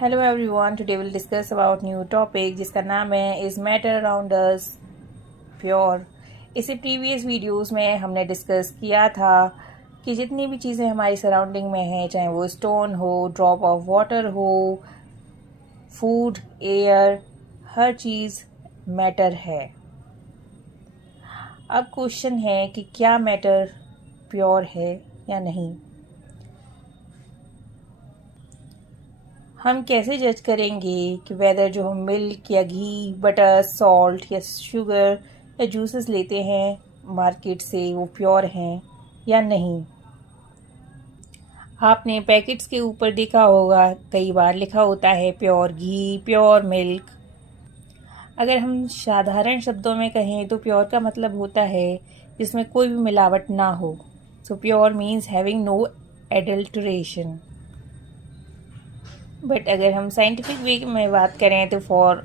Hello everyone, today will discuss about new topic जिसका नाम है is matter around us pure. इसे previous videos में हमने डिस्कस किया था कि जितनी भी चीज़ें हमारी सराउंडिंग में हैं, चाहे वो स्टोन हो, ड्रॉप ऑफ वाटर हो, फूड, एयर, हर चीज़ मैटर है। अब क्वेश्चन है कि क्या मैटर प्योर है या नहीं। हम कैसे जज करेंगे कि वेदर जो हम मिल्क या घी, बटर, सॉल्ट या शुगर या जूसेस लेते हैं मार्केट से वो प्योर हैं या नहीं। आपने पैकेट्स के ऊपर देखा होगा, कई बार लिखा होता है प्योर घी, प्योर मिल्क। अगर हम साधारण शब्दों में कहें तो प्योर का मतलब होता है जिसमें कोई भी मिलावट ना हो। So pure means having no adulteration. But अगर हम साइंटिफिक वे में बात करें तो for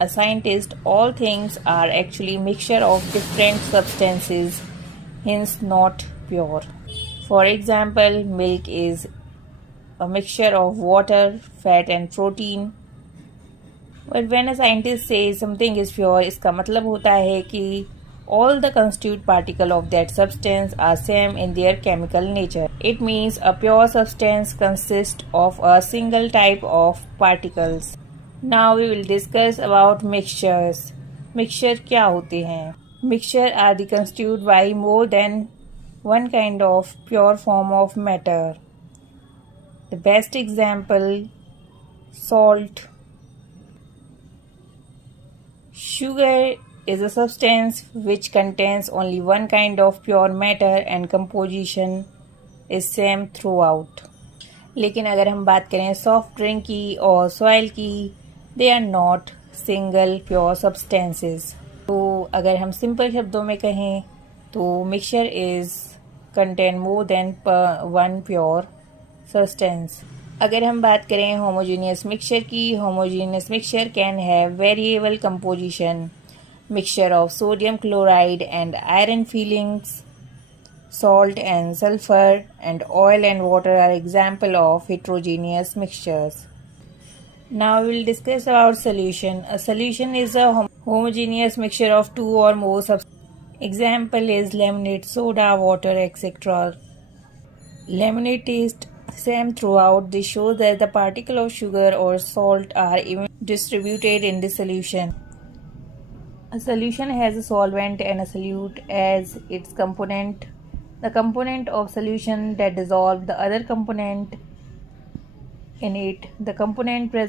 a scientist all things are actually mixture of different substances, hence not pure. For example, milk is a mixture of water, fat and protein. But when a scientist says something is pure, इसका मतलब होता है कि all the constituent particles of that substance are same in their chemical nature. It means a pure substance consists of a single type of particles. Now we will discuss about mixtures. Mixture क्या होते हैं? Mixture are the constituted by more than one kind of pure form of matter. The best example, salt. Sugar is a substance which contains only one kind of pure matter and composition is same throughout. लेकिन अगर हम बात करें soft drink की और soil की, they are not single pure substances. तो अगर हम सिंपल शब्दों में कहें तो mixture is contain more than one pure substance. अगर हम बात करें होमोजेनियस मिक्सचर की, homogeneous mixture can have variable composition, mixture of sodium chloride and iron filings, salt and sulfur and oil and water are example of heterogeneous mixtures. Now we will discuss about solution. A solution is a homogeneous mixture of two or more substances. Example is lemonade, soda, water, etc. Lemonade tastes same throughout. This shows that the particle of sugar or salt are even distributed in the solution. A solution has a solvent and a solute as its component. The component of solution that dissolve the other component in it. The component present